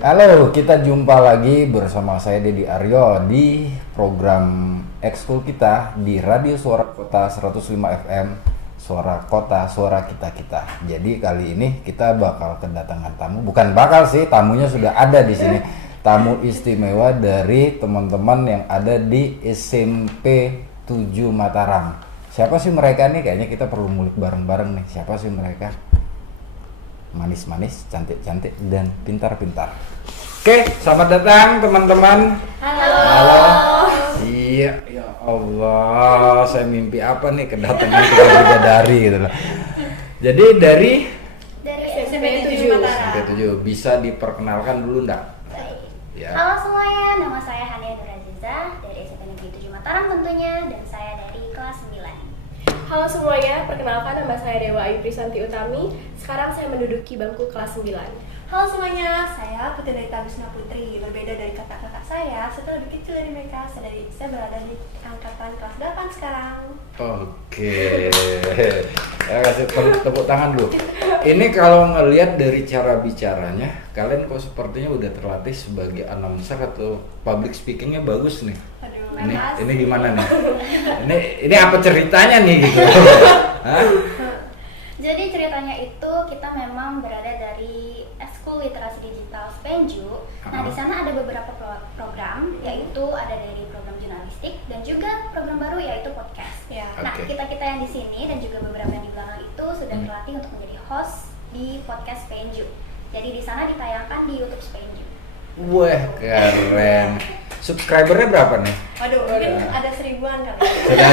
Halo, kita jumpa lagi bersama saya Dedi Aryo di program ekskul kita di Radio Suara Kota 105 FM, Suara Kota, Suara Kita-Kita. Jadi kali ini kita bakal kedatangan tamu, bukan bakal sih, tamunya sudah ada di sini. Tamu istimewa dari teman-teman yang ada di SMP 7 Mataram. Siapa sih mereka nih? Kayaknya kita perlu ngulik bareng-bareng nih. Siapa sih mereka? Manis-manis, cantik-cantik, dan pintar-pintar. Oke, selamat datang teman-teman. Halo. Iya, ya Allah, saya mimpi apa nih kedatangan kita bidadari gitu loh. Jadi dari SMP 7 SMP 7 bisa diperkenalkan dulu enggak? Ya. Halo semuanya, nama saya Hania Nuraziza dari SMP Negeri 7 Mataram tentunya, dan saya dari kelas 9. Halo semuanya, perkenalkan nama saya Dewa Ayu Prisanti Utami. Sekarang saya menduduki bangku kelas 9. Halo semuanya, saya Putri Darita Bisna Putri. Berbeda dari kakak-kakak saya lebih kecil dari mereka. Saya berada di angkatan kelas 8 sekarang. Oke. Ya, kasih tepuk tangan dulu. Ini kalau ngelihat dari cara bicaranya, kalian kok sepertinya udah terlatih sebagai announcer atau public speakingnya bagus nih. Aduh, Ini gimana nih? Ini apa ceritanya nih gitu? Hah? Jadi ceritanya itu kita memang berada dari Ekskul Literasi Digital Spenju. Nah, di sana ada beberapa program, yaitu ada dari program jurnalistik dan juga program baru yaitu podcast. Ya. Nah, Oke. kita-kita yang di sini dan juga beberapa yang di belakang itu sudah terlatih untuk menjadi host di podcast Spenju. Jadi di sana ditayangkan di YouTube Spenju. Wah, keren. Subscribernya berapa nih? Waduh, mungkin ada 1000-an kali. Sudah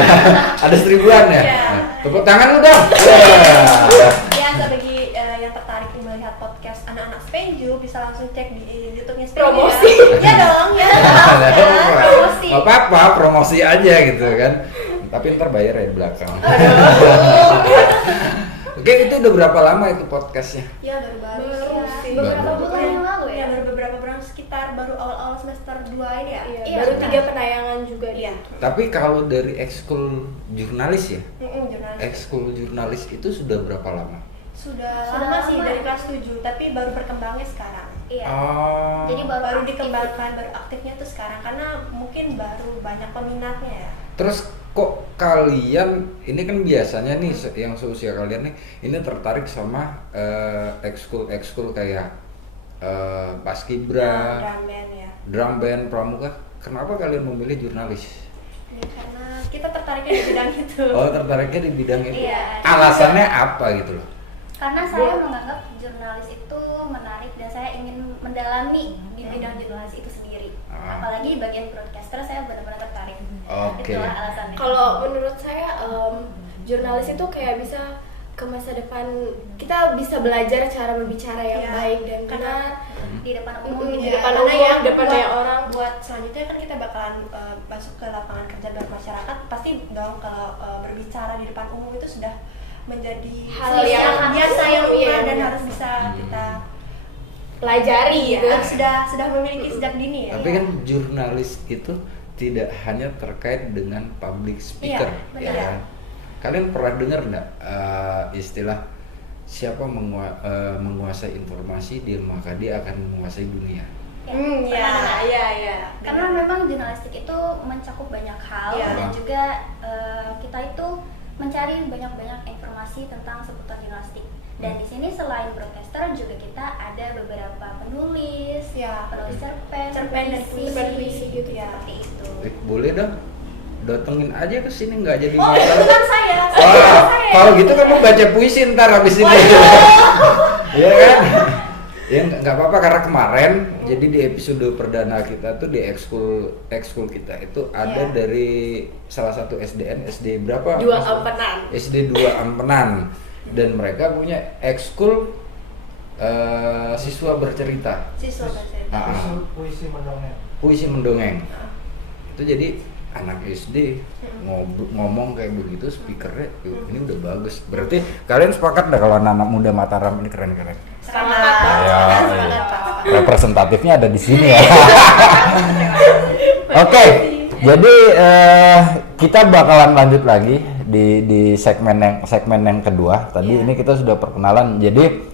ada 1000-an ya? Iya. Nah, tepuk tangan lu dong. Ya, bagi yang tertarik melihat podcast anak-anak Spenju bisa langsung cek di YouTube-nya Spenju. Promosi. Ya dong, ya. Promosi. Gak apa-apa, promosi aja gitu kan. Tapi ntar bayar ya di belakang. Oke, itu udah berapa lama itu podcastnya? Ya, baru-baru. Baru sih. Beberapa Baru. bulan yang lalu Ya, ya. baru beberapa bulan, sekitar baru awal-awal semester 2 ini ya. Iya, Baru benar. 3 penayangan juga Iya. Tapi kalau dari ekskul jurnalis ya? Jurnalis. Ekskul jurnalis itu sudah berapa lama? Sudah Sudah lama sih, lama. dari kelas 7, tapi baru berkembangnya sekarang. Iya. Oh. Jadi Baru aktif. dikembangkan, baru aktifnya tuh sekarang karena mungkin baru banyak peminatnya ya. Terus kok kalian ini kan biasanya nih yang seusia kalian nih ini tertarik sama ekskul kayak paskibra, Drum band ya. drum band, pramuka. Kenapa kalian memilih jurnalis? Ya, karena kita tertariknya di bidang itu. Oh, tertariknya di bidang ini. Iya. Alasannya apa gitu loh? Karena saya menganggap jurnalis itu menarik dan saya ingin mendalami di bidang jurnalis itu sendiri. Ah. Apalagi di bagian broadcaster saya benar-benar tertarik. Oke. Itulah alasannya. Kalau menurut saya jurnalis itu kayak bisa ke masa depan, kita bisa belajar cara berbicara yang Iya. baik dan Karena benar. Di depan umum Di gitu. depan karena umum, ya, di depan buat- banyak orang. Buat selanjutnya kan kita bakalan masuk ke lapangan kerja dan masyarakat, pasti dong kalau berbicara di depan umum itu sudah menjadi Hal sesuatu yang- biasa yang iya, umum dan benar. harus bisa kita Pelajari iya, gitu. sudah memiliki sejak dini ya. Tapi kan jurnalis itu tidak hanya terkait dengan public speaker, Iya, ya benar. kan? Kalian pernah dengar nggak istilah siapa menguasai informasi dia maka dia akan menguasai dunia? Ya, ya. Karena memang jurnalistik itu mencakup banyak hal Iya. dan juga kita itu mencari banyak-banyak informasi tentang seputar jurnalistik. Dan di sini selain broadcaster juga kita ada beberapa penulis, Ya. penulis cerpen dan puisi gitu ya. seperti itu. Boleh dong, datengin aja ke sini nggak jadi Oh, itu masalah. kan saya. Wah, kalau gitu kamu baca puisi ntar habis ini. Iya kan? Ya nggak apa-apa karena kemarin jadi di episode perdana kita tuh di ekskul kita itu ada Iya. dari salah satu SDN SD berapa? 2 Ampenan. SD 2 Ampenan dan mereka punya ekskul siswa bercerita. Siswa bahasa Ah, puisi mendongeng. Itu jadi anak SD ngomong kayak begitu speakernya ini udah bagus. Berarti kalian sepakat dah kalau anak-anak muda Mataram ini keren-keren. Semangat. Ya, Semangat, Pak. representatifnya ada di sini ya. Oke, jadi kita bakalan lanjut lagi di segmen yang kedua. Tadi ini kita sudah perkenalan. Jadi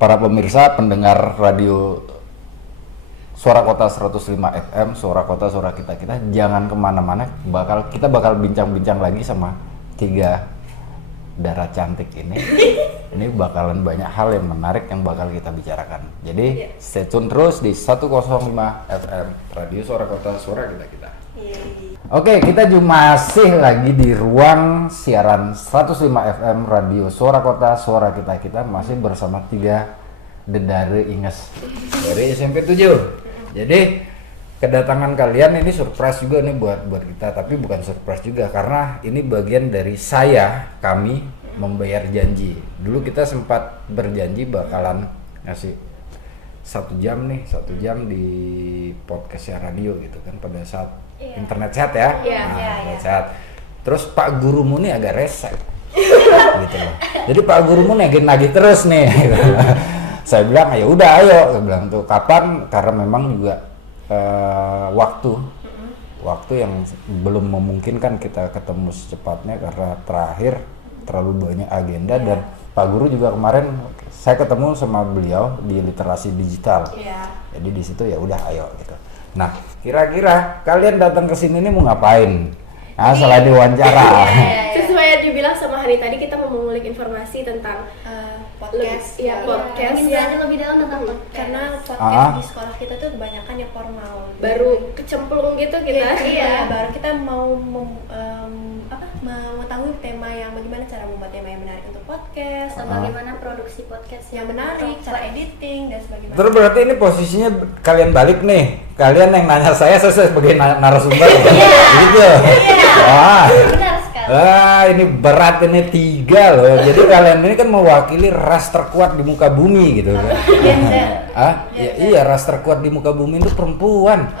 para pemirsa pendengar radio Suara Kota 105 FM, Suara Kota Suara Kita, jangan kemana-mana, kita bakal bincang-bincang lagi sama 3 darah cantik ini. Ini bakalan banyak hal yang menarik yang bakal kita bicarakan. Jadi stay tune terus di 105 FM Radio Suara Kota Suara Kita. Oke, kita juga masih lagi di ruang siaran 105 FM Radio Suara Kota Suara Kita masih bersama 3 dedare Inges dari SMP 7. Jadi kedatangan kalian ini surprise juga nih buat kita, tapi bukan surprise juga karena ini bagian dari kami membayar janji. Dulu kita sempat berjanji bakalan ngasih 1 jam di podcastnya radio gitu kan pada saat internet sehat ya. Internet sehat. Terus Pak Gurumu nih agak resek gitu loh. Jadi Pak Gurumu nagih terus nih. Saya bilang ya udah ayo, saya bilang tuh kapan, karena memang juga waktu yang belum memungkinkan kita ketemu secepatnya karena terakhir terlalu banyak agenda dan Pak Guru juga kemarin saya ketemu sama beliau di literasi digital. Jadi di situ ya udah ayo gitu. Nah, kira-kira kalian datang ke sini nih mau ngapain? Nah, selain diwawancara. Sesuai yang dibilang sama Hani tadi, kita mau mengulik informasi tentang podcast. Podcast. Ingin belajar lebih dalam tentang podcast. Karena podcast di sekolah kita tuh kebanyakan ya formal. Baru kecemplung gitu kita. Baru kita mau mengetahui tema yang bagaimana cara membuat tema yang menarik untuk podcast, atau bagaimana produksi podcast yang menarik, cara editing dan sebagainya. Terus berarti ini posisinya kalian balik nih. Kalian yang nanya saya sebagai narasumber. Gitu. Benar sekali. Ini berat, ini 3 loh. Jadi kalian ini kan mewakili ras terkuat di muka bumi gitu kan. Iya, ras terkuat di muka bumi itu perempuan.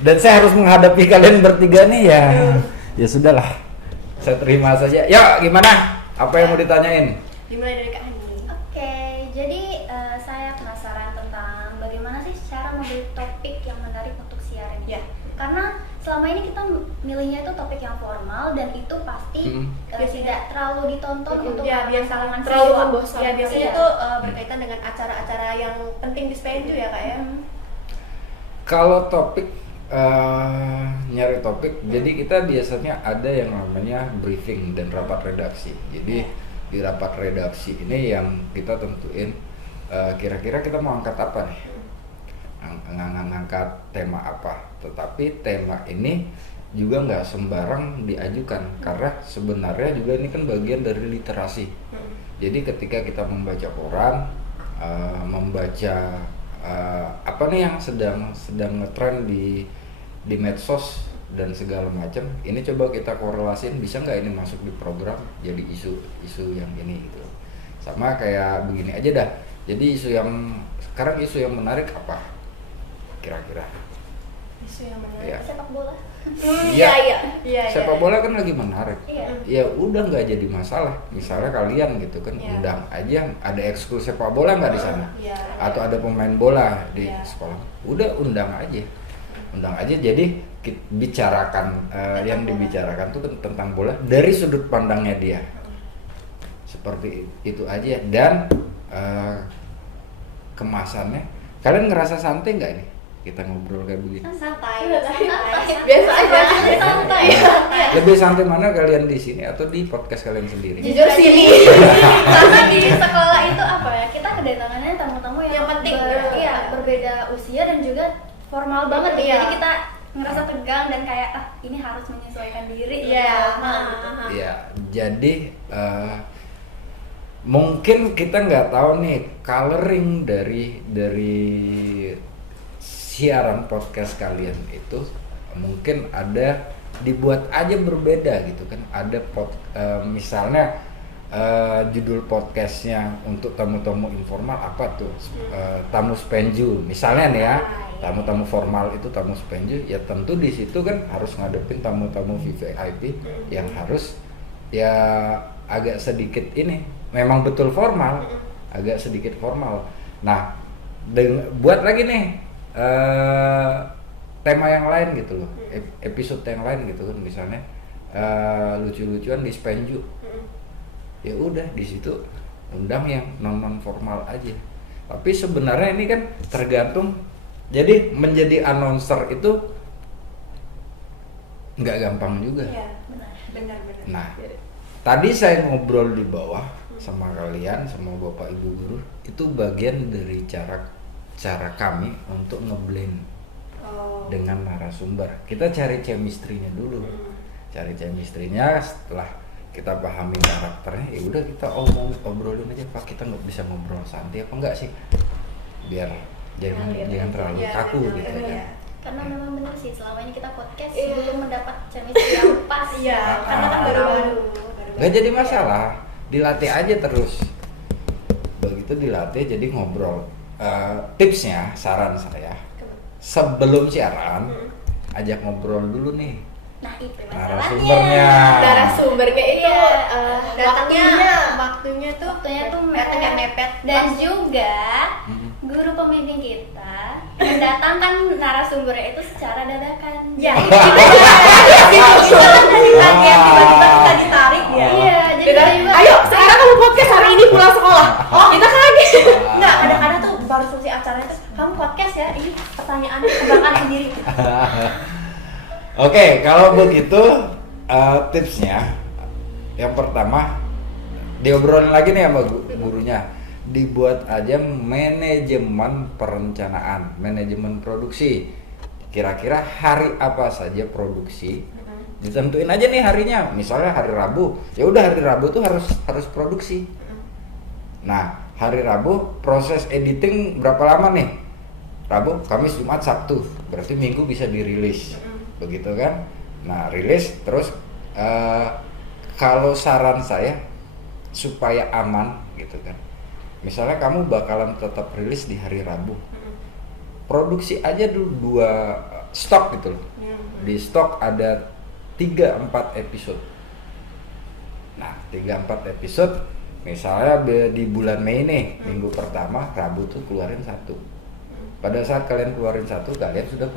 Dan saya harus menghadapi kalian bertiga nih ya sudahlah. Saya terima saja. Ya, gimana? Apa yang mau ditanyain? Dimulai dari Kak Hani. Oke, jadi saya penasaran tentang bagaimana sih cara memilih topik yang menarik untuk siaran. Karena selama ini kita milihnya itu topik yang formal dan itu pasti tidak terlalu ditonton untuk kalangan terlalu siswa. membosankan. Biasanya itu berkaitan dengan acara-acara yang penting di SPNJ ya Kak ya. Kalau topik nyari topik, jadi kita biasanya ada yang namanya briefing dan rapat redaksi. Jadi di rapat redaksi ini yang kita tentuin kira-kira kita mau angkat apa nih, ngangkat tema apa. Tetapi tema ini juga nggak sembarang diajukan karena sebenarnya juga ini kan bagian dari literasi. Jadi ketika kita membaca koran, membaca apa nih yang sedang ngetren di medsos dan segala macam, ini coba kita korelasiin, bisa nggak ini masuk di program jadi isu yang ini gitu. Sama kayak begini aja dah. Jadi sekarang isu yang menarik apa kira-kira? Isu yang menarik Sepak bola. Iya. Sepak bola kan lagi menarik. Iya. Ya udah nggak jadi masalah. Misalnya kalian gitu kan undang aja, ada ekskul sepak bola nggak di sana? Atau ada pemain bola di sekolah? Udah undang aja. Jadi bicarakan yang dibicarakan tuh tentang bola dari sudut pandangnya dia. Seperti itu aja. Dan kemasannya, kalian ngerasa santai nggak nih kita ngobrol kayak begini? Santai. Biasa aja. Santai. Lebih santai mana kalian di sini atau di podcast kalian sendiri? Jujur sini. Karena di sekolah itu apa ya, kita kedatangannya tamu-tamu yang penting. berbeda usia dan juga formal banget gitu. Jadi kita ngerasa tegang dan kayak ini harus menyesuaikan diri. Iya, jadi mungkin kita nggak tahu nih coloring dari siaran podcast kalian itu mungkin ada dibuat aja berbeda gitu kan. Ada misalnya judul podcastnya untuk tamu-tamu informal apa tuh, tamu SPNJ misalnya nih ya. Tamu-tamu formal itu tamu SPNJ, ya tentu di situ kan harus ngadepin tamu-tamu VVIP yang harus ya agak sedikit ini, memang betul formal, agak sedikit formal. Nah, buat lagi nih tema yang lain gitu loh, episode yang lain gitu kan, misalnya lucu-lucuan di SPNJ. Ya udah di situ undang yang non formal aja. Tapi sebenarnya ini kan tergantung. Jadi menjadi announcer itu nggak gampang juga. Iya, benar. Nah, tadi saya ngobrol di bawah sama kalian, sama bapak ibu guru, itu bagian dari cara kami untuk ngeblend dengan narasumber. Kita cari chemistry-nya dulu. Cari chemistry-nya, setelah kita pahami karakternya, ya udah kita obrolin aja, Pak, kita nggak bisa ngobrol santai apa enggak sih? Biar jangan terlalu kaku gitu kan. Karena memang benar sih, selama ini kita podcast belum mendapat chemistry yang pas. Iya, karena kan baru-baru. Gak jadi masalah, dilatih aja terus. Begitu dilatih jadi ngobrol. Tipsnya, saran saya, sebelum siaran ajak ngobrol dulu nih. Nah itu Narasumbernya. Narasumbernya itu waktunya tuh mepet dan juga guru pembimbing kita mendatangkan narasumbernya itu secara dadakan. Ya, kita kan dari kaget tiba-tiba kita ditarik ya. Iya, jadi tiba-tiba, ayo sekarang kamu podcast hari ini pulang sekolah. Kita kaget. Enggak, kadang-kadang tuh baru selesai acaranya tuh kamu podcast ya, ini pertanyaannya tebakan sendiri. Oke, kalau begitu tipsnya yang pertama diobrolin lagi nih sama gurunya, dibuat aja manajemen perencanaan, manajemen produksi. Kira-kira hari apa saja produksi, ditentuin aja nih harinya. Misalnya hari Rabu, ya udah hari Rabu tuh harus produksi. Nah, hari Rabu proses editing berapa lama nih? Rabu, Kamis, Jumat, Sabtu. Berarti Minggu bisa dirilis. Begitu kan? Nah, rilis terus kalau saran saya supaya aman gitu kan. Misalnya kamu bakalan tetap rilis di hari Rabu. Produksi aja dulu 2 stok gitu loh. Di stok ada 3-4 episode. Nah, 3-4 episode misalnya di bulan Mei nih, minggu pertama Rabu tuh keluarin 1. Pada saat kalian keluarin 1, kalian sudah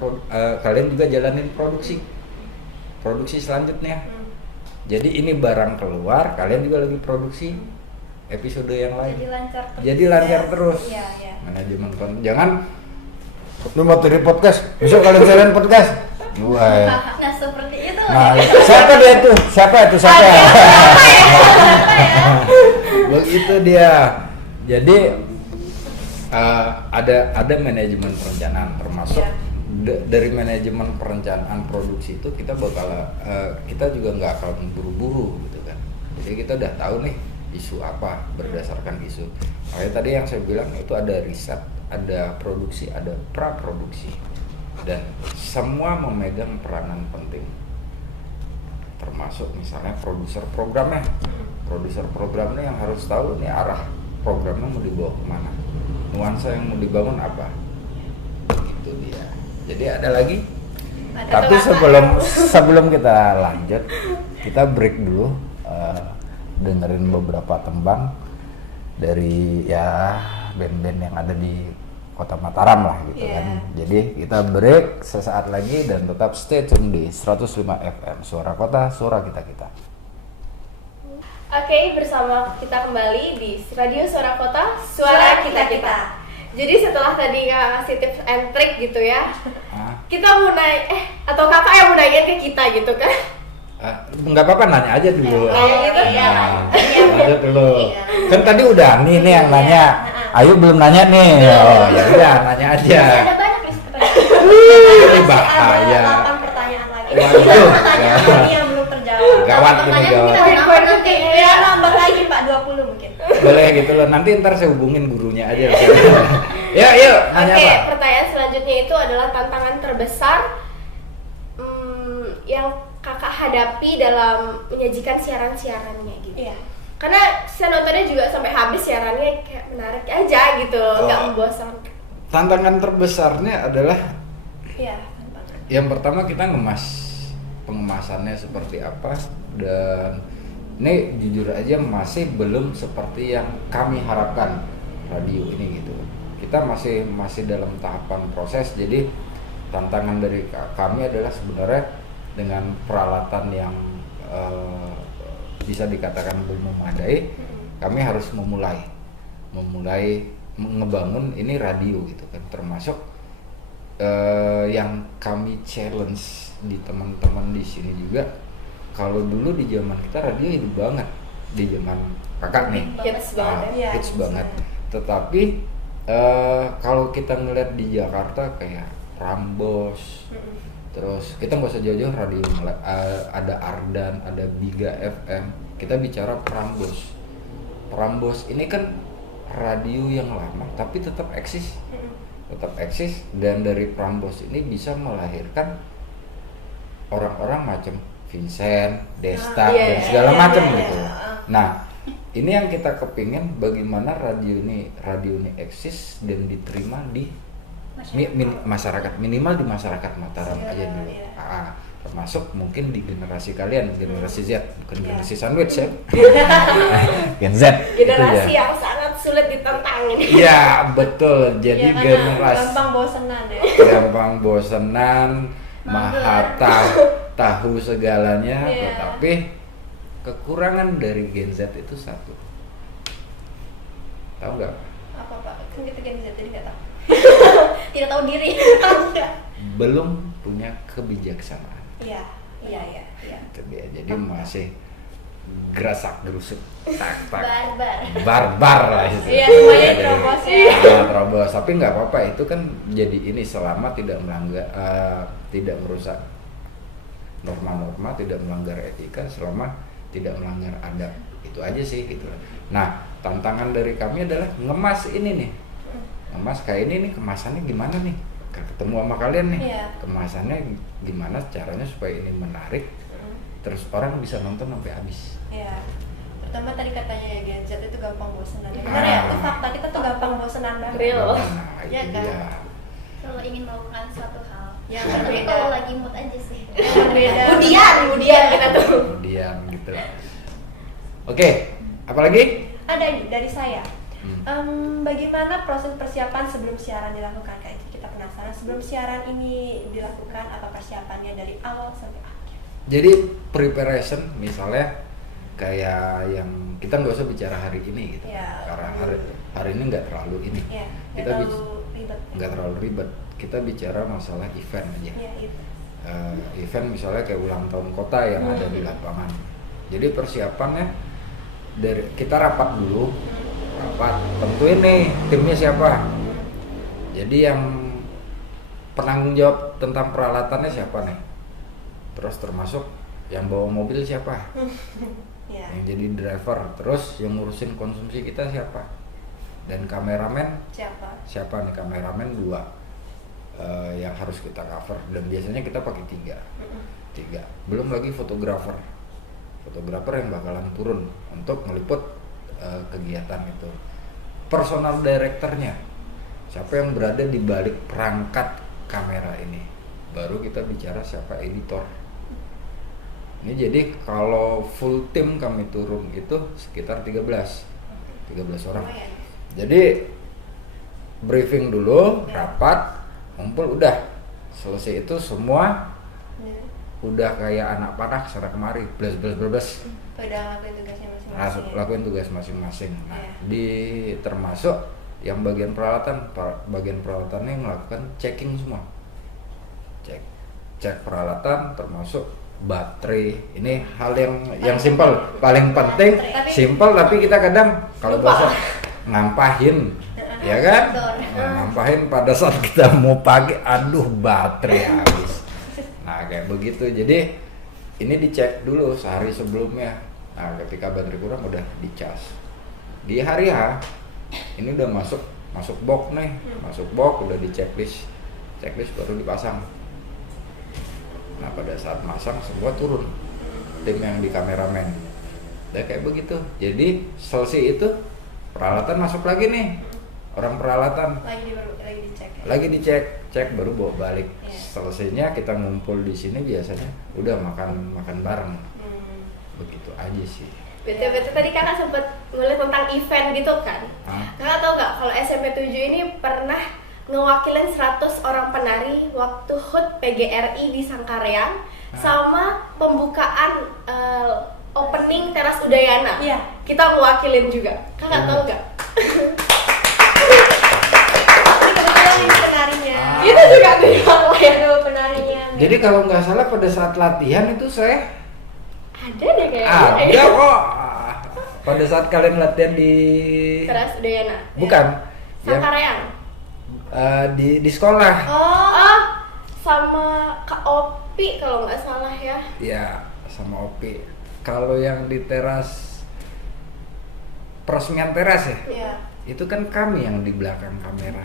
kalian juga jalanin produksi selanjutnya. Jadi ini barang keluar, kalian juga lagi produksi episode yang lain. Jadi lancar terus. Iya. Manajemen jangan lu mau tuh podcast, besok kalian siaran podcast. Wah. nah seperti itu. Nah, siapa dia tuh? Siapa? Begitu dia. Jadi ada manajemen perencanaan, termasuk dari manajemen perencanaan produksi itu kita juga nggak akan buru-buru gitu kan. Jadi kita udah tahu nih isu apa berdasarkan isu. Makanya tadi yang saya bilang itu ada riset, ada produksi, ada praproduksi, dan semua memegang peranan penting. Termasuk misalnya produser programnya yang harus tahu nih arah programnya mau dibawa kemana, nuansa yang mau dibangun apa, itu dia. Jadi ada lagi. Tapi sebelum kita lanjut, kita break dulu, dengerin beberapa tembang dari ya band-band yang ada di Kota Mataram lah gitu kan. Jadi kita break sesaat lagi dan tetap stay tune di 105 FM Suara Kota, Suara Kita. Oke, bersama kita kembali di Radio Suara Kota, Suara Kita. Jadi setelah tadi Kak ngasih tips and trick gitu ya, kita mau atau kakak yang mau nanya ke kita gitu kan? Nggak apa-apa, nanya aja dulu. Iya. Lanjut dulu. Kan tadi udah nih yang nanya. Ayu belum nanya nih. Oh ya udah, nanya aja. Ada banyak nih pertanyaan. Ini bahaya. 8 pertanyaan lagi. Waduh. Pertanyaan lagi yang belum terjawab. Gawat ini gawat. Ya, nambah lagi Pak 20 mungkin. Boleh gitu loh. Nanti ntar saya hubungin gurunya aja. Yuk, nanya Oke, apa? pertanyaan selanjutnya itu adalah tantangan terbesar yang kakak hadapi dalam menyajikan siaran-siarannya gitu. Iya. Karena saya nontonnya juga sampai habis siarannya kayak menarik aja gitu, nggak membosankan. Tantangan terbesarnya adalah Tantangan. yang pertama kita pengemasannya seperti apa, dan ini jujur aja masih belum seperti yang kami harapkan radio ini gitu. Kita masih dalam tahapan proses. Jadi tantangan dari kami adalah sebenarnya dengan peralatan yang bisa dikatakan belum memadai, kami harus memulai ngebangun ini radio gitu kan, termasuk yang kami challenge di teman-teman di sini juga. Kalau dulu di zaman kita radio hidup banget, di zaman kakak nih Hits banget ya. hits banget. Tetapi kalau kita ngeliat di Jakarta kayak Prambors, terus kita nggak usah jauh-jauh radio, ada Ardan, ada Biga FM. Kita bicara Prambors ini kan radio yang lama tapi tetap eksis, dan dari Prambors ini bisa melahirkan orang-orang macam Vincent, Desta, dan segala macam gitu. Nah, ini yang kita kepingin, bagaimana radio ini eksis dan diterima di masyarakat, minimal di masyarakat Mataram aja dulu. Termasuk mungkin di generasi kalian, generasi Z, bukan generasi sandwich ya. Gen Z. Generasi gitu ya. yang sangat sulit ditentang ini. Iya, betul. Jadi generasi gampang bosenan ya. gampang bosenan, maha tahu segalanya, tetapi kekurangan dari Gen Z itu satu. Tahu nggak? Apa Pak? Kan kita Gen Z jadi nggak tahu. Tidak tahu diri. Belum punya kebijaksanaan. Iya. Itu dia. Jadi masih gerasak gerusuk, tak Barbar lah itu. Iya, semuanya terobos ya. Terobos. Tapi nggak apa-apa, itu kan jadi ini selama tidak merusak norma-norma, tidak melanggar etika, selama tidak melanggar adab. Itu aja sih gitu. Nah, tantangan dari kami adalah ngemas ini nih. Ngemas kayak ini nih, kemasannya gimana nih? Ketemu sama kalian nih. Kemasannya gimana caranya supaya ini menarik, terus orang bisa nonton sampai habis. Iya. Pertama tadi katanya ya Gen Z itu gampang bosenan. Benar ya, itu fakta, kita tuh gampang bosenan banget. Real. Nah, itu Iya kan? dia. Selalu ingin melakukan suatu hal. Yang Tapi berbeda. kalau lagi mood aja sih. Yang berbeda. Kemudian kita tuh. Kemudian gitu. Oke, apalagi? Ada dari saya. Bagaimana proses persiapan sebelum siaran dilakukan? Kayak itu kita penasaran. Sebelum siaran ini dilakukan, apa persiapannya dari awal sampai akhir? Jadi preparation misalnya kayak yang kita nggak usah bicara hari ini gitu, Ya. karena hari ini nggak terlalu ini, Iya. kita Ribet. nggak terlalu ribet. Kita bicara masalah event aja. Iya itu. Event misalnya kayak ulang tahun kota yang ada di lapangan. Jadi persiapannya dari kita rapat dulu, tentuin nih timnya siapa. Jadi yang penanggung jawab tentang peralatannya siapa nih. Terus termasuk yang bawa mobil siapa, Iya. yang jadi driver, terus yang ngurusin konsumsi kita siapa, dan kameramen siapa nih. Kameramen 2 yang harus kita cover, dan biasanya kita pakai 3. Belum lagi fotografer yang bakalan turun untuk meliput kegiatan itu. Personal directornya siapa yang berada di balik perangkat kamera ini. Baru kita bicara siapa editor. Ini jadi kalau full tim kami turun itu sekitar 13 orang. Jadi briefing dulu, rapat, ngumpul, udah selesai itu semua udah kayak anak panah sana kemari, blas. Udah lakuin tugasnya masing-masing. Lakuin tugas masing-masing. Nah, di termasuk yang bagian peralatannya melakukan checking semua. Cek peralatan termasuk baterai. Ini hal yang simpel, paling penting, simpel, tapi kita kadang kalau bahasa ngampahin, ya kan? Ngampahin pada saat kita mau pakai, aduh baterai habis. Nah kayak begitu. Jadi ini dicek dulu sehari sebelumnya. Nah ketika baterai kurang udah dicas. Di hari H ini udah masuk box nih, udah di checklist baru dipasang. Nah pada saat masang semua turun, tim yang di kameramen. Udah kayak begitu. Jadi selesai itu peralatan masuk lagi nih, orang peralatan lagi dicek baru bawa balik. Selesainya kita ngumpul di sini biasanya udah makan bareng. Begitu aja sih. Betul tadi kakak sempat ngeliat tentang event gitu kan. Kakak tahu nggak kalau SMP 7 ini pernah ngewakilin 100 orang penari waktu HUT PGRI di Sangkareang sama pembukaan opening Teras Udayana. Iya. kita mewakilin juga. Kakak tahu nggak? Kebetulan ini penarinya. Itu juga dari yang lain. Aduh, penarinya. Jadi kalau nggak salah pada saat latihan itu saya Ada deh kayaknya. ada kok. Pada saat kalian latihan di Teras Udayana. bukan yang Sangkareang. di sekolah. Oh, sama Kak Opi kalau nggak salah ya. Ya, sama Opi. Kalau yang di teras peresmian teras ya, Iya. itu kan kami yang di belakang kamera.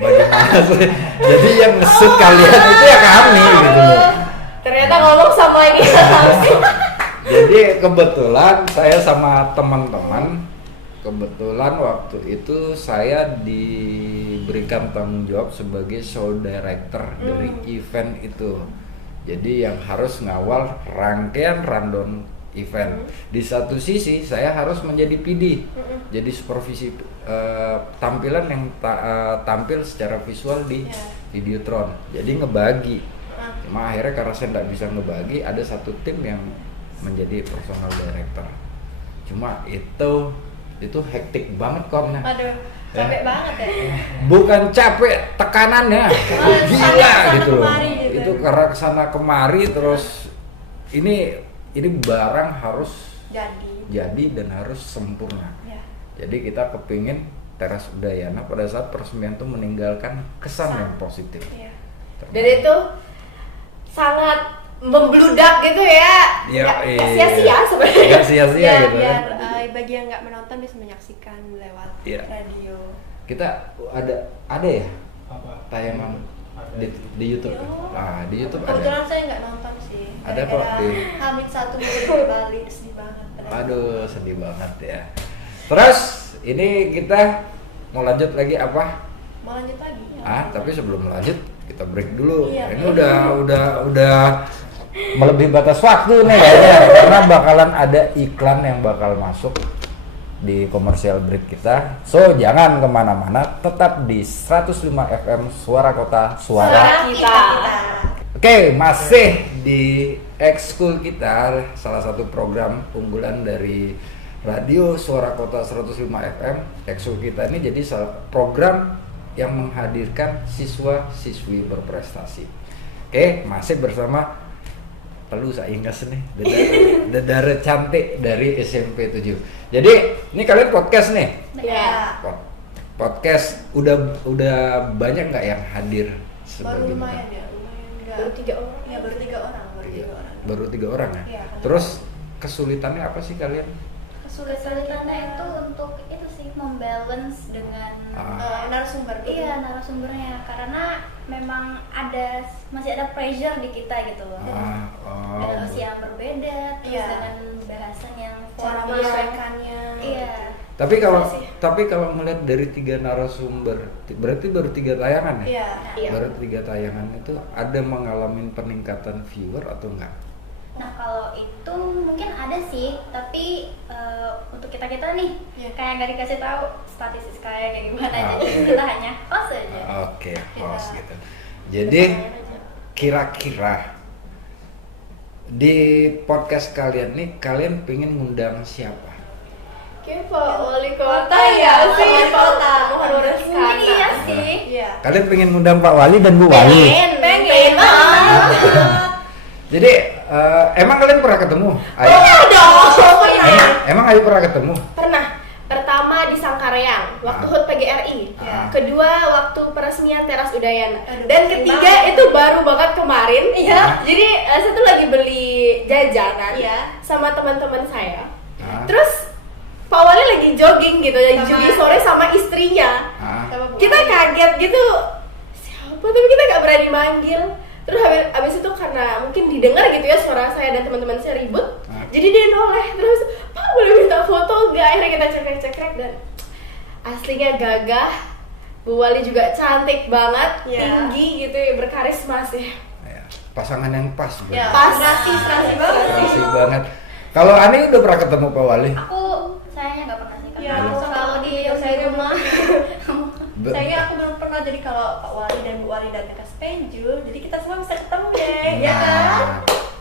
Bagaimana sih? Jadi yang nge-shoot kalian itu ya kami gitu loh. Ternyata ngomong sama ini langsung. Jadi kebetulan saya sama teman-teman, kebetulan waktu itu saya diberikan tanggung jawab sebagai show director dari event itu. Jadi yang harus ngawal rangkaian rundown event. Di satu sisi saya harus menjadi PD, jadi supervisi tampilan yang tampil secara visual di Videotron. Jadi ngebagi. Cuma akhirnya karena saya nggak bisa ngebagi, ada satu tim yang menjadi personal director. Cuma itu hektik banget komnya. Aduh, capek banget ya. Bukan capek, tekanannya gila kesana gitu loh. kemari gitu. Itu karena kesana kemari terus ini barang harus jadi dan harus sempurna. Ya. Jadi kita kepingin Teras Udayana pada saat peresmian itu meninggalkan kesan yang positif. Iya. Dan itu sangat membludak gitu ya. Ya, Nggak sia-sia sebenarnya. Nggak sia-sia Ya, gitu biar kan. bagi yang nggak menonton bisa menyaksikan lewat Iya. radio. Kita ada ya Apa? tayangan di YouTube. Oh. Ah, di YouTube ada. Kebetulan saya nggak nonton sih. Ada kok Gara-gara di- Hamid satu di Bali, sedih banget. Aduh, sedih banget ya. Terus ini kita mau lanjut lagi apa? Mau lanjut lagi? Tapi sebelum lanjut kita break dulu. Iya. Ini udah melebihi batas waktu nih kayaknya karena bakalan ada iklan yang bakal masuk di komersial break kita. So jangan kemana-mana, tetap di 105 FM Suara Kota Suara. Kita. Oke, masih di ekskul kita, salah satu program unggulan dari Radio Suara Kota 105 FM. Ekskul kita ini jadi program yang menghadirkan siswa-siswi berprestasi. Oke, masih bersama perlu saya ingat nih, dedara cantik dari SMP 7. Jadi, ini kalian podcast nih. Ya. Podcast udah banyak nggak yang hadir Baru sebagai lumayan ya, lumayan nggak. Baru 3 orang. Ya baru 3 orang, baru 3 orang ya. Iya. Terus kesulitannya apa sih kalian? Kesulitannya itu untuk itu sih membalance dengan Narasumber. iya narasumbernya karena memang masih ada pressure di kita gitu loh. Dengan usia yang berbeda, terus Iya. dengan bahasan yang Cara formal. menyampaikannya. Iya. Tapi kalau melihat dari 3 narasumber, berarti baru 3 tayangan ya? Iya. Iya. Baru 3 tayangan itu ada mengalami peningkatan viewer atau enggak? Nah kalau itu mungkin ada sih, tapi untuk kita nih Iya. kayak nggak dikasih tahu statistik kayak gimana, Ah. jadi kita hanya host aja. Oke, host gitu. Jadi kira-kira di podcast kalian nih, kalian pengen ngundang siapa? Kayak Pak Wali Kota ya sih, Wali Kota. Mohon Mungkin Kata. iya sih. Iya. Kalian pengen ngundang Pak Wali dan Bu Wali? Pengen banget. Jadi emang kalian pernah ketemu? Ayo. Emang Ayu pernah ketemu? Pernah. Pertama di Sangkareang waktu Ah. HUT PGRI. Ah. Kedua waktu peresmian Teras Udayana. Aduh, Dan penting ketiga banget. itu baru banget kemarin. Iya. Jadi saya tuh lagi beli jajanan Iya. sama teman-teman saya. Ah. Terus Pak Wali lagi jogging gitu, lagi Sama- jogging sore sama istrinya. Ah. Sama Bu Kita Wali. kaget gitu, siapa, tapi kita nggak berani manggil. Terus habis itu karena mungkin didengar gitu ya suara saya dan teman-teman saya ribut, Ah. jadi dia noleh. Terus Pak boleh minta foto nggak? Akhirnya kita cekrek-cekrek dan aslinya gagah. Bu Wali juga cantik banget, Iya. tinggi gitu ya, berkarisma sih. Ya, pasangan yang pas. Ya, Pas. serasi banget. Terima banget. Kalau Ani udah pernah ketemu Pak Wali? Aku sayangnya nggak pernah sih Ya, karena aku kalau di saya rumah Sayangnya aku belum pernah, jadi kalau Pak Wali dan Bu Wali datang ke Spenju, jadi kita semua bisa ketemu deh, ya kan? Nah,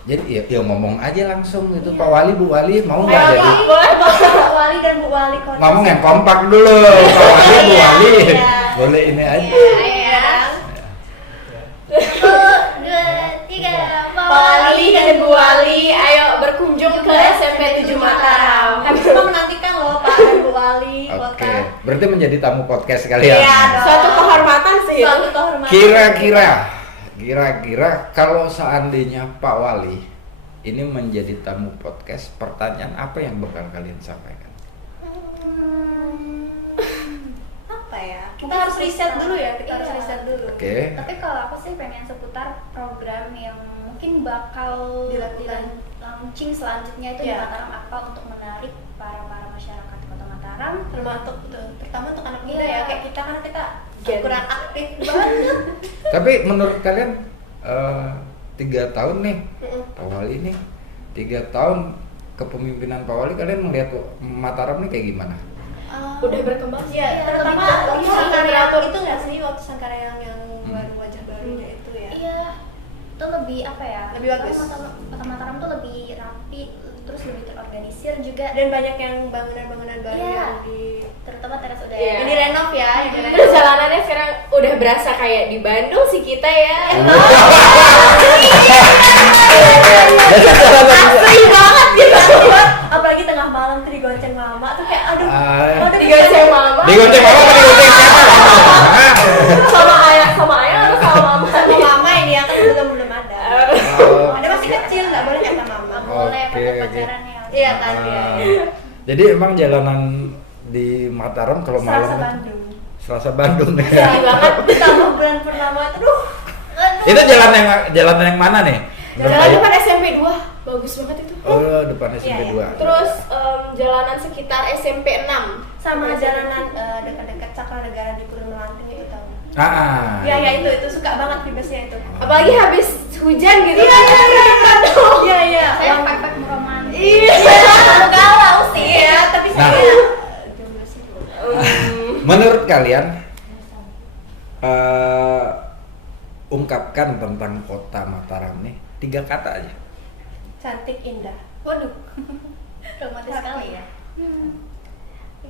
Jadi ya ngomong aja langsung gitu, Pak Wali, Bu Wali mau nggak Ayo, jadi? boleh Pak Wali dan Bu Wali kota. Ngomong yang kompak dulu, Pak Wali, Bu Wali. Iya. Boleh ini aja. Iya. 1, 2, 3, Pak Wali dan Bu Wali, ayo berkunjung ke SMP 7 Mataram. Kami semua menantikan loh Pak dan Bu Wali Oke, kota. berarti menjadi tamu podcast kalian. Iya dong. Suatu kehormatan sih. Suatu kehormatan. Kira-kira kalau seandainya Pak Wali ini menjadi tamu podcast, pertanyaan apa yang bakal kalian sampaikan? Apa ya? Kita harus riset dulu ya, kita harus Iya. riset dulu. Oke. Tapi kalau aku sih pengen seputar program yang mungkin bakal Dilakukan. launching selanjutnya itu di Iya. Mataram apa untuk menarik para masyarakat Kota Mataram. Termasuk terutama untuk anak muda Iya. ya, kayak kita kan kita Gen. kurang aktif banget. Tapi menurut kalian 3 tahun nih Mm-mm. Pak Wali nih, 3 tahun kepemimpinan Pak Wali, kalian melihat Mataram nih kayak gimana? Udah berkembang sih. Iya, Iya, terutama lebih waktu ke- Sangkarya itu nggak sih waktu Sangkarya yang baru wajah barunya itu ya. Iya, itu lebih apa ya? Lebih bagus. Kota Mataram tuh lebih rapi, terus lebih terorganisir juga. Dan banyak yang bangunan-bangunan baru Iya. yang di Terutama teras udara. Iya. ini renov ya, yang di renov. Perjalanannya sekarang udah berasa kayak di Bandung sih kita ya. Asli banget gitu. Apalagi tengah malam tuh digonceng mama tuh kayak aduh, Ah. aduh Digonceng mama. Digonceng apa? Digonceng siapa? Sama ayah atau sama mama? sama mama ini ya kan belum ada. Oh. Ada masih kecil nggak boleh kata mama. Nggak boleh Oke, pacaran ya. Iya kan ya. Jadi emang jalanan di Mataram kalau malam Selasa itu- Bandung. Selasa Bandung ya. Sedih banget. Ditambah bulan purnama aduh. Itu jalan yang mana nih? Jalan depan SMP 2, bagus banget itu. Oh, depan SMP Iya, 2. Terus jalanan sekitar SMP 6. Sama jalanan dekat-dekat Cakra Negara di Purun Melanting itu tahu. Ah. Iya ya itu suka banget vibesnya itu. Apalagi habis hujan gitu. Iya iya. Saya Yang pepek meroman. Iya. galau sih ya, tapi Nah. saya jomblo sih. Menurut kalian ungkapkan tentang kota Mataram nih 3 kata aja. Cantik indah. Waduh, romantis sekali ya.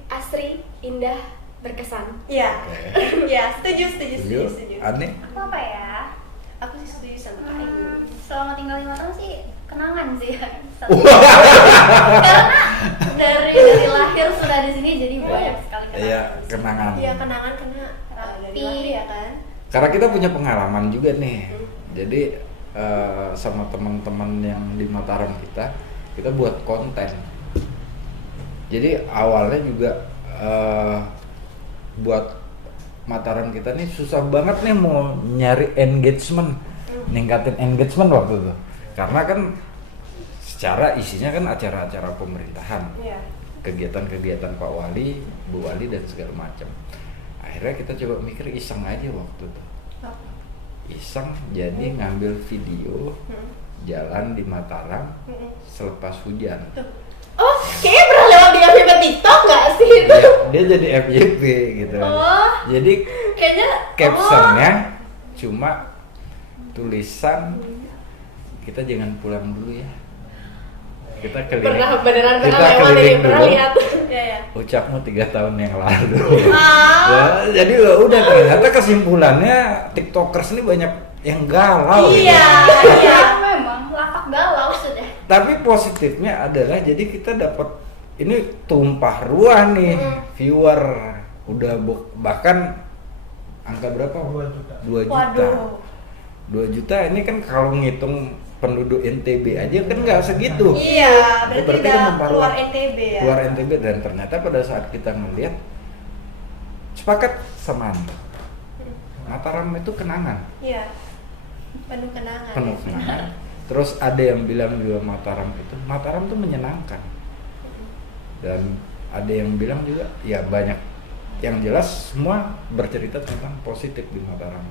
Asri, indah, berkesan. Iya. Oke. Iya, setuju. Setuju? Aneh? Aku apa ya? Aku sih setuju sama Kak Ayu. Selama tinggal di Mataram sih kenangan sih ya. Karena dari lahir sudah di sini jadi banyak sekali kenangan. Iya, kenangan. Iya, kenangan karena dari lahir ya kan. Karena kita punya pengalaman juga nih. Jadi sama teman-teman yang di Mataram kita buat konten. Jadi awalnya juga buat Mataram kita nih susah banget nih mau nyari engagement, ningkatin engagement waktu itu. Karena kan secara isinya kan acara-acara pemerintahan, Iya. kegiatan-kegiatan Pak Wali, Bu Wali dan segala macam. Akhirnya kita coba mikir iseng aja waktu itu. Apa? Iseng jadi ngambil video Hmm. jalan di Mataram Mm-mm. selepas hujan. Oh, kayaknya pernah lewat di FYP TikTok nggak sih? Dia jadi FYP gitu. Oh. Jadi Kayaknya captionnya cuma tulisan kita jangan pulang dulu ya. Kita keliling. Beneran Kita lewat keliling ini, pernah dulu. lihat. ya. Ucapmu 3 tahun yang lalu. Ya, jadi udah ternyata kesimpulannya TikTokers ini banyak yang galau. Iya, gitu. iya. Memang lapak galau sudah. Tapi positifnya adalah jadi kita dapat ini tumpah ruah nih viewer udah bahkan angka berapa? 2 juta. Waduh. 2 juta ini kan kalau ngitung penduduk NTB aja kan nggak segitu. Iya, berarti Berarti udah kan memperluas. keluar NTB ya. Keluar NTB dan ternyata pada saat kita ngeliat sepakat sama Anda. Mataram itu kenangan, Iya. Penuh kenangan. penuh kenangan. Terus ada yang bilang juga Mataram tuh menyenangkan. Dan ada yang bilang juga ya banyak, yang jelas semua bercerita tentang positif di Mataram.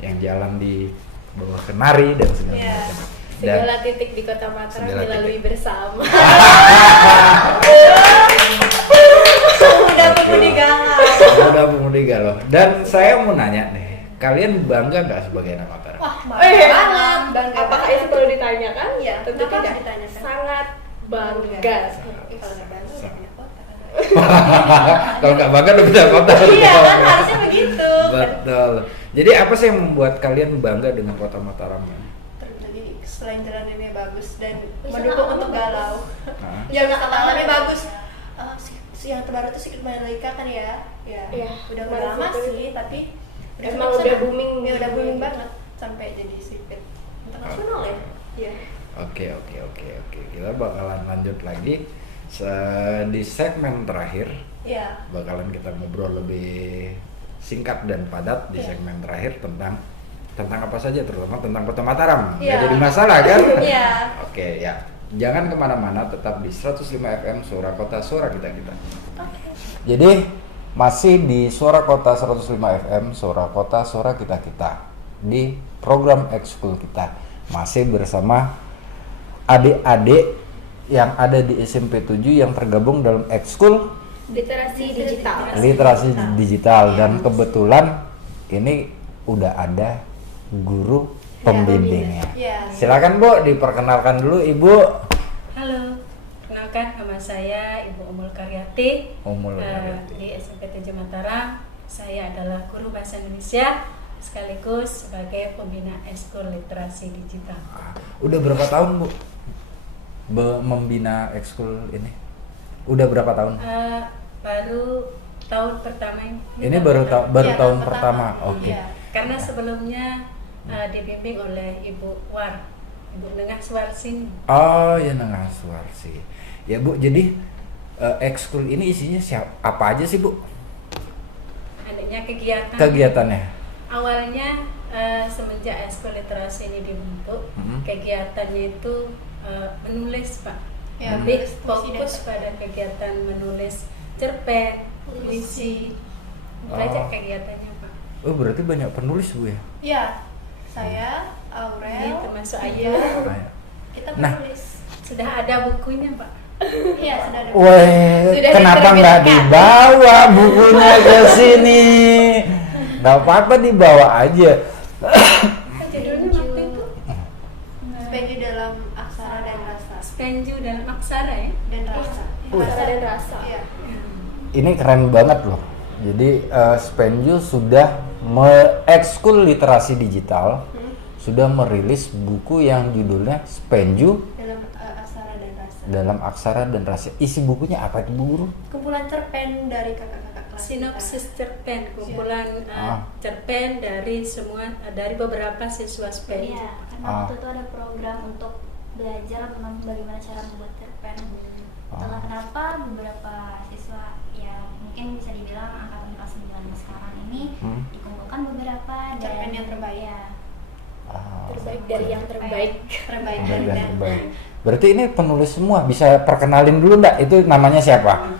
Yang jalan di bawah kenari dan segala Iya. macam. Dan Segala titik di Kota Mataram Segala dilalui titik. bersama. Udah pemudi galau. udah pemudi galau. Dan saya mau nanya nih, kalian bangga nggak sebagai anak Mataram? Wah, Eh, banget. Bangga Apakah banget. itu perlu ditanyakan? Iya, Tentu kenapa tidak. harus ditanyakan? Sangat bangga. Kalau nggak bangga udah punya kota. Kalau nggak bangga udah pindah kota. Iya kan harusnya begitu. Betul. Jadi apa sih yang membuat kalian bangga dengan kota Mataram? Jadi selain jalan ini bagus dan Wisata mendukung alamnya untuk galau. Hah? Ya wisata alamnya bagus. Yang terbaru tuh Secret Mandalika kan ya. Ya. Iya, Udah baru lama itu. sih tapi Emang kesana. udah booming Ya udah gitu. booming banget sampai jadi sirkuit internasional ya. Iya. Oke. Kita bakalan lanjut lagi di segmen terakhir. Iya. Bakalan kita ngobrol lebih singkat dan padat di Iya. segmen terakhir tentang apa saja, terutama tentang Kota Mataram. Nggak Iya. jadi masalah kan? Iya. Oke ya. Jangan kemana-mana, tetap di 105 FM Suara Kota, Suara Kita. Oke. Jadi masih di Suara Kota 105 FM Suara Kota, Suara Kita di program ekskul kita. Masih bersama adik-adik yang ada di SMP 7 yang tergabung dalam ekskul Literasi digital. literasi digital, dan kebetulan ini udah ada guru pembimbingnya. Iya. Silakan Bu, diperkenalkan dulu Ibu. Halo, kenalkan nama saya Ibu Umul Karyati. Umul Karyati. Di SMP 7 Mataram. Saya adalah guru bahasa Indonesia sekaligus sebagai pembina ekskul literasi digital. Udah berapa tahun Bu membina ekskul ini? Udah berapa tahun? Baru tahun pertama Ini baru Iya, tahun pertama. Oke. Iya. Karena sebelumnya dibimbing oleh Ibu War, Ibu Nengah Suarsing. Oh ya, Nengah Suarsi. Ya Bu, jadi ekskul ini isinya apa aja sih Bu Adanya kegiatan. kegiatannya? Awalnya semenjak ekskul literasi ini dibentuk, kegiatannya itu menulis Pak. Ya, Lebih menulis puisi dan fokus cerpen. pada kegiatan menulis cerpen, puisi, belajar kegiatannya Pak. Oh berarti banyak penulis Bu ya? Iya. Saya, Ini Aurel, termasuk Iya. Ayu. Nah, Kita Nah. menulis. Sudah ada bukunya Pak. Iya, sudah ada. Weh, Sudah kenapa nggak diterbitkan. dibawa bukunya ke sini? Nggak apa-apa, dibawa aja. Kan judulnya waktu itu Spenju dalam aksara dan rasa. Spenju dan Aksara ya. Dan rasa. Rasa dan rasa. Iya. Ini keren banget loh. Jadi Spenju sudah ekskul literasi digital sudah merilis buku yang judulnya Spenju Dalam aksara dan rasa. dalam aksara dan rasa. Isi bukunya apa itu Bu Guru? Kumpulan cerpen dari kakak-kakak kelas. Sinopsis cerpen, kumpulan cerpen dari dari beberapa siswa Spenju. Iya, karena Ah. waktu itu ada program untuk belajar tentang bagaimana cara membuat cerpen. Setelah kenapa beberapa siswa ya mungkin bisa dibilang angkatan kelas 9 sekarang ini dikumpulkan beberapa Cerpen yang terbaik. Ya, Terbaik dari yang terbaik. Terbaik Baik, dari dan. baik. Berarti ini penulis semua, bisa perkenalin dulu enggak? Itu namanya siapa?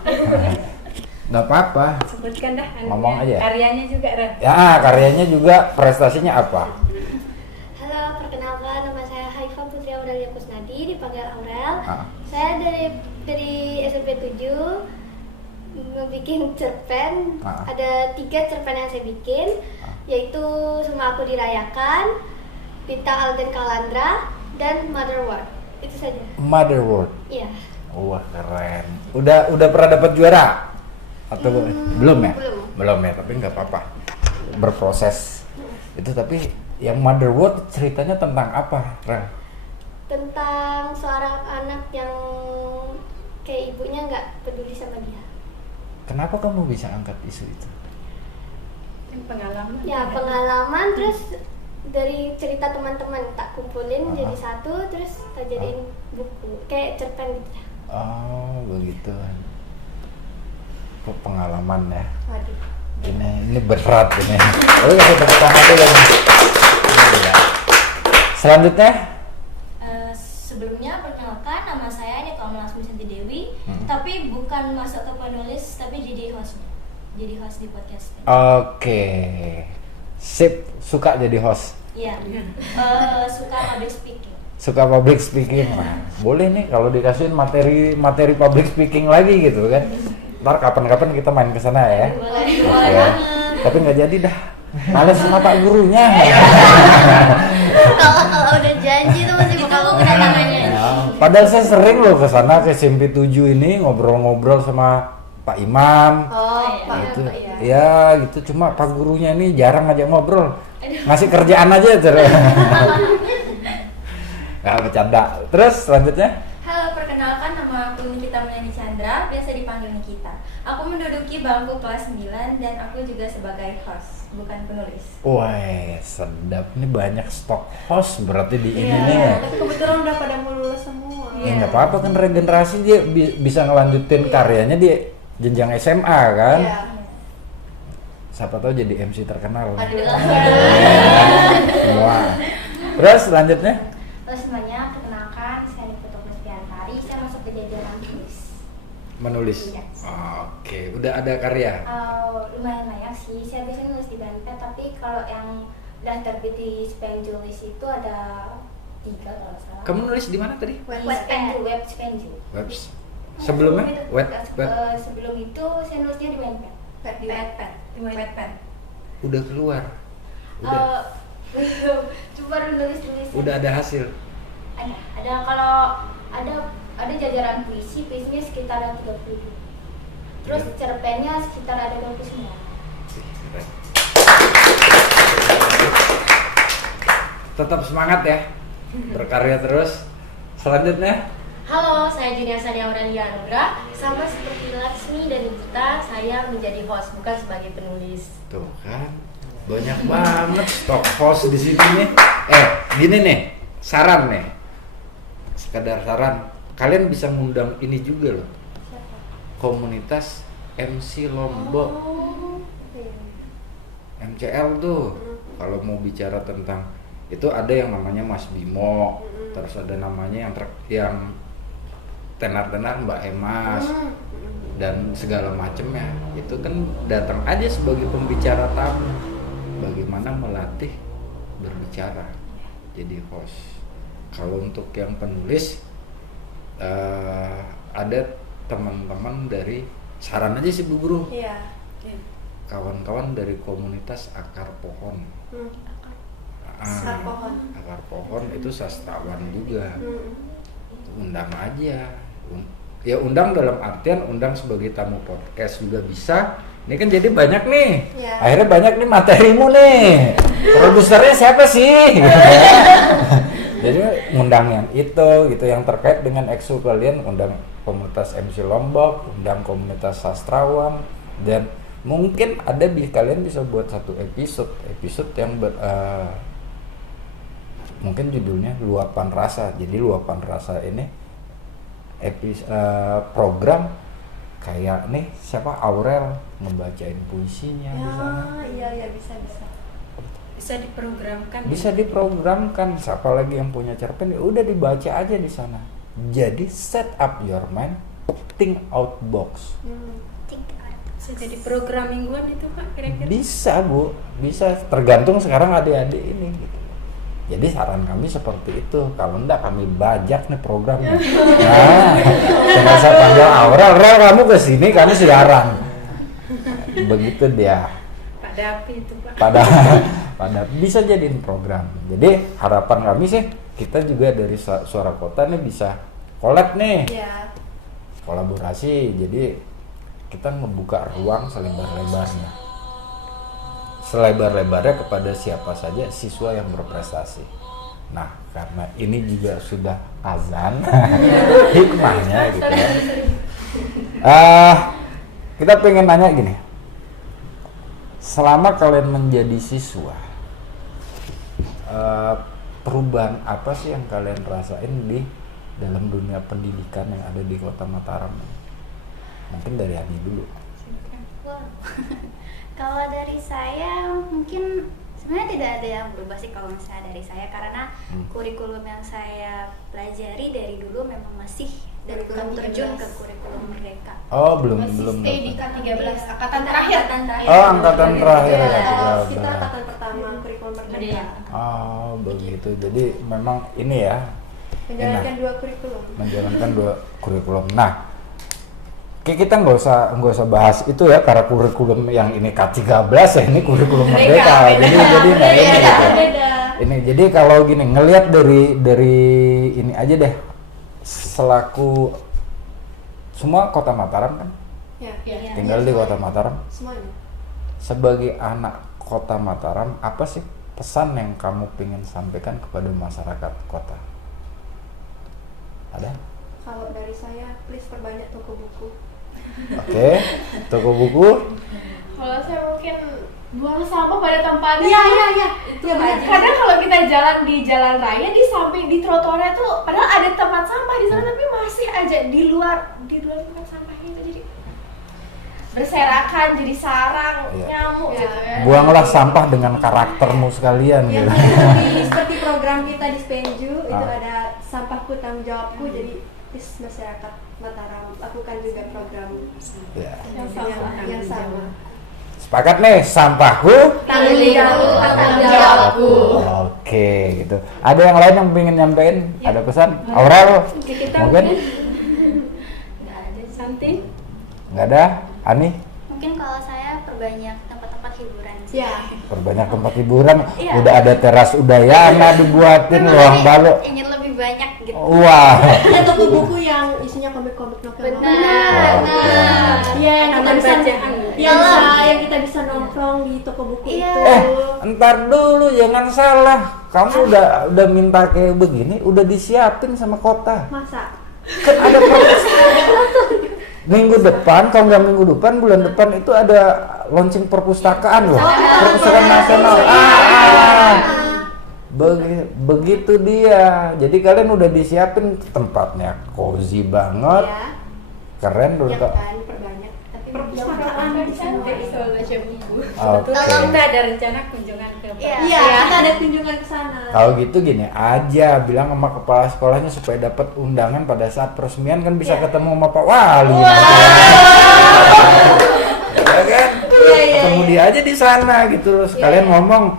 Nggak apa-apa. Sebutkan dah Ngomong aja. karyanya juga Ren. Ya, karyanya juga, prestasinya apa? Halo, perkenalkan nama saya Haifa Putri Aurelia Kusnadi, dipanggil Aurel. Ah. Saya dari SMP 7 membuat cerpen. Ah. Ada 3 cerpen yang saya bikin, yaitu Semua Aku Dirayakan, Pita Alden Kalandra, dan Mother World. Itu saja. Mother World. Iya. Wah, keren. Udah pernah dapat juara? Atau belum ya? belum. Belum ya, tapi nggak apa-apa. Berproses. Itu tapi yang Mother World ceritanya tentang apa, Ren? Tentang seorang anak yang kayak ibunya nggak peduli sama dia. Kenapa kamu bisa angkat isu itu? Yang pengalaman. Ya pengalaman, terus dari cerita teman-teman tak kumpulin jadi satu, terus tak jadiin buku kayak cerpen gitu. Oh, begitu. Kok pengalaman ya? Waduh. Ini berat ini. Tapi kasih tepuk tangan dulu. Iya. Selanjutnya, Sebelumnya perkenalkan, nama saya Nika Lasmi Santi Dewi, tapi bukan masuk ke penulis, tapi jadi host di podcast. oke. Sip, suka jadi host. Iya, suka public speaking. Suka public speaking. Nah, boleh nih kalau dikasihin materi public speaking lagi gitu kan. Ntar kapan-kapan kita main ke sana ya. Boleh Ya. Tapi nggak jadi dah. Males sama pak gurunya. Kalau udah jadi namanya. Ya, padahal saya sering loh ke sana ke SMP 7 ini ngobrol-ngobrol sama Pak Imam. Oh, Pak Gitu. Pak, ya. Ya gitu, cuma Pak gurunya ini jarang aja ngobrol. Ngasih kerjaan aja terus. Nggak bercanda. Terus selanjutnya? Halo, perkenalkan nama aku Nikita Melani Chandra, biasa dipanggil Nikita. Aku menduduki bangku kelas 9 dan aku juga sebagai host, bukan penulis. Wah, sedap. Ini banyak stok host berarti di ini nih. Iya, tapi kebetulan udah pada mau lulus semua. Ya nggak apa-apa kan, regenerasi dia bisa ngelanjutin karyanya di jenjang SMA kan. Iya. Siapa tahu jadi MC terkenal. Aduh. Semua. Terus selanjutnya? Terus semuanya, perkenalkan, saya Niputo Kristiantari, saya masuk ke jajaran tulis. Menulis. Iya. Oke, udah ada karya. Lumayan banyak sih, saya biasanya nulis di Benpet, tapi kalau yang udah terbit di Spenjulis itu ada 3 kalau nggak salah. Kamu nulis di mana tadi? Web Spenju, Web Spenju. Webs. Sebelumnya? Web. Sebelum itu saya nulisnya di Benpet. Di Wattpad. Di Wattpad. Udah keluar. Udah. Cuma baru nulis. Udah ada hasil. Ada kalau ada jajaran puisinya sekitar ada 30. Terus cerpennya sekitar ada 29. Tetap semangat ya, berkarya terus. Selanjutnya? Halo, saya Junia Sania Aurelia Anugrah. Sama seperti Laksmi dan Nikita, saya menjadi host, bukan sebagai penulis. Tuh kan, banyak banget stok host di sini nih. Gini nih, saran nih, sekedar saran. Kalian bisa ngundang ini juga loh, komunitas MC Lombok. MCL tuh, kalau mau bicara tentang itu ada yang namanya Mas Bimo, terus ada namanya yang tenar-tenar Mbak Emas dan segala macem ya. Itu kan datang aja sebagai pembicara tamu, bagaimana melatih berbicara jadi host. Kalau untuk yang penulis ada teman-teman dari, saran aja sih Bu Guru, Iya. kawan-kawan dari komunitas Akar Pohon. Akar Pohon. Akar Pohon itu sastrawan juga. Undang aja. Ya undang dalam artian undang sebagai tamu podcast juga bisa. Ini kan jadi banyak nih. Ya. Akhirnya banyak nih materimu nih. Produsernya siapa sih? Jadi ngundang yang itu gitu, yang terkait dengan ekskul kalian, undang komunitas MC Lombok, undang komunitas sastrawan, dan mungkin ada kalian bisa buat satu episode yang mungkin judulnya luapan rasa. Jadi luapan rasa ini program kayak nih siapa, Aurel ngebacain puisinya di sana. Iya bisa. Bisa diprogramkan. Bisa diprogramkan. Siapa lagi yang punya cerpen, ya udah dibaca aja di sana. Jadi set up your mind, think out box. Bisa jadi program mingguan itu Pak kira-kira. Bisa Bu, bisa, tergantung sekarang adik-adik ini gitu. Jadi saran kami seperti itu. Kalau enggak kami bajak nih programnya. Nah, cuma saya panggil Aurel, kamu kesini, kami siaran. Begitu dia. Pak Dapi itu Pak. Pada bisa jadiin program. Jadi harapan kami sih, kita juga dari Suara Kota nih bisa collab nih. Iya. Kolaborasi. Jadi kita ngebuka ruang selebar-lebarnya. Selebar-lebarnya kepada siapa saja siswa yang berprestasi. Nah, karena ini juga sudah azan, hikmahnya gitu ya. Kita pengen nanya gini, selama kalian menjadi siswa, perubahan apa sih yang kalian rasain di dalam dunia pendidikan yang ada di Kota Mataram? Mungkin dari Ani dulu. Kalau dari saya mungkin sebenarnya tidak ada yang berubah sih kalau misalnya dari saya, karena kurikulum yang saya pelajari dari dulu memang masih dari belum terjun ke kurikulum Merdeka. Oh, belum. Stay di K13, angkatan terakhir. Oh, angkatan terakhir. Kita angkatan pertama kurikulum Merdeka. Oh, begitu. Jadi memang ini ya, Menjalankan dua kurikulum. menjalankan dua kurikulum. Nah, kita nggak usah bahas itu ya, karena kurikulum yang ini K13 ya, ini kurikulum merdeka. Jadi nggak ini gitu. Ini jadi kalau gini ngelihat dari ini aja deh, selaku semua kota Mataram kan, tinggal di kota Mataram. Semuanya. Sebagai anak kota Mataram, apa sih pesan yang kamu pengen sampaikan kepada masyarakat kota? Ada? Kalau dari saya, please perbanyak toko buku. Oke, toko buku. Kalau saya mungkin buang sampah pada tempatnya. Iya. Itu wajib. Karena kalau kita jalan di jalan raya, di samping di trotoarnya tuh padahal ada tempat sampah di sana, tapi masih aja di luar tempat sampahnya itu jadi berserakan, jadi sarang nyamuk gitu ya. Buanglah sampah dengan karaktermu sekalian gitu. Seperti program kita di Spenju itu ada sampahku tanggung jawabku, jadi please masyarakat Mataram lakukan juga program yang sama. Sepakat nih, sampahku Tanggung jawabku. Oke, gitu. Ada yang lain yang pengen nyampein? Ada pesan? Aurel? Mungkin? Nggak ada something. Nggak ada? Ani? Mungkin kalau saya perbanyak tempat-tempat hiburan sih. Ya. Perbanyak tempat hiburan. Iya. Udah ada teras Udayana dibuatin, ruang balu. Ingin lebih banyak gitu. Wah. Ada toko buku yang isinya komik-komik novel. Benar. Iya, yang kita Taman bisa bacaan. yang kita bisa nongkrong di toko buku Iya. itu. Entar dulu, jangan salah. Kamu udah minta kayak begini, udah disiapin sama kota. Masa? Kan ada minggu depan, kalau nggak minggu depan, bulan depan itu ada launching perpustakaan loh, perpustakaan nasional. Begitu dia. Jadi kalian udah disiapin tempatnya, cozy banget, Ya. keren dulu. Ya kan, perbanyak. Tapi perpustakaan di sana. Kebetulan kita ada rencana kunjungan ke Iya, kita ada kunjungan ke sana. Kalau gitu gini aja, bilang sama kepala sekolahnya supaya dapat undangan pada saat peresmian kan bisa ketemu sama Pak Wali. Ya kan? Ketemu dia aja di sana gitu. Sekalian ngomong,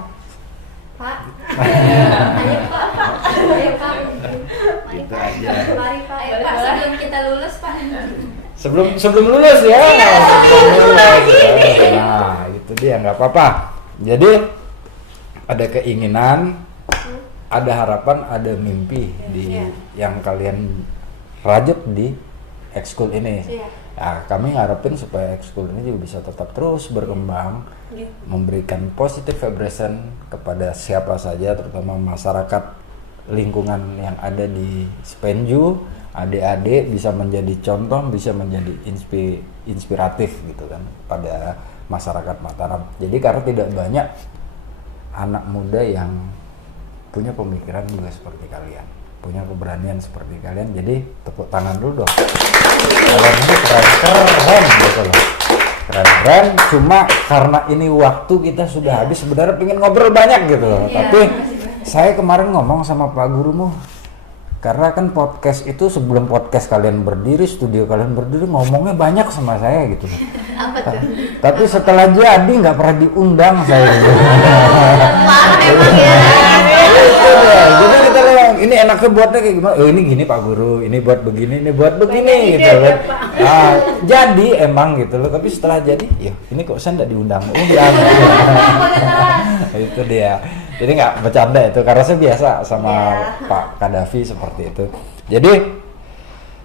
Pak. Ayo Pak. gitu aja. Mari Pak. Ayo Pak, sebelum kita lulus Pak. Sebelum lulus ya. Sebelum lulus. Nah, itu dia, nggak apa-apa. Jadi ada keinginan, ada harapan, ada mimpi di yang kalian rajut di ekskul ini. Nah, kami ngarepin supaya ekskul ini juga bisa tetap terus berkembang, memberikan positive vibration kepada siapa saja, terutama masyarakat lingkungan yang ada di Spenju. Adik-adik bisa menjadi contoh, bisa menjadi inspiratif gitu kan pada masyarakat Mataram. Jadi karena tidak banyak anak muda yang punya pemikiran juga seperti kalian, punya keberanian seperti kalian. Jadi tepuk tangan dulu dong. Kalian itu keren gitu loh. Keren. Cuma karena ini waktu kita sudah habis, sebenarnya pengen ngobrol banyak gitu loh. Tapi saya kemarin ngomong sama Pak Gurumu, karena kan podcast itu sebelum podcast kalian berdiri, studio kalian berdiri, ngomongnya banyak sama saya gitu. Apa tuh? Tapi setelah jadi nggak pernah diundang saya. Parah emang ya. Jadi kita bilang, ini enaknya buatnya kayak gimana? Oh ini gini Pak Guru, ini buat begini, ini buat begini gitu kan. Nah, jadi emang gitu loh. Tapi setelah jadi, ya ini kok saya nggak diundang. Itu dia. Jadi nggak bercanda itu, karena saya biasa sama Pak Kadafi seperti itu. Jadi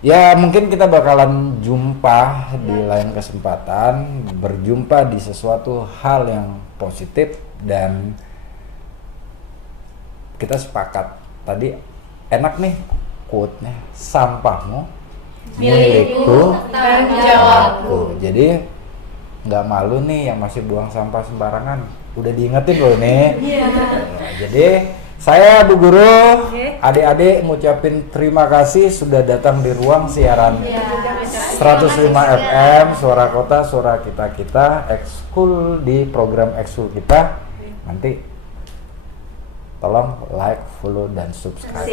ya mungkin kita bakalan jumpa di lain kesempatan, berjumpa di sesuatu hal yang positif, dan kita sepakat tadi enak nih quote-nya, sampahmu milikku, tanggung jawabku. Jadi nggak malu nih yang masih buang sampah sembarangan, udah diingetin loh nih. Jadi saya Bu Guru, adik-adik ngucapin terima kasih sudah datang di ruang siaran 105 FM Suara Kota Suara Kita ekskul di program ekskul kita. Nanti tolong like, follow, dan subscribe.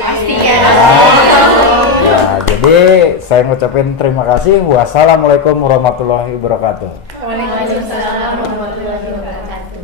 Ya, jadi saya ngucapin terima kasih. Wassalamualaikum warahmatullahi wabarakatuh. Waalaikumsalam.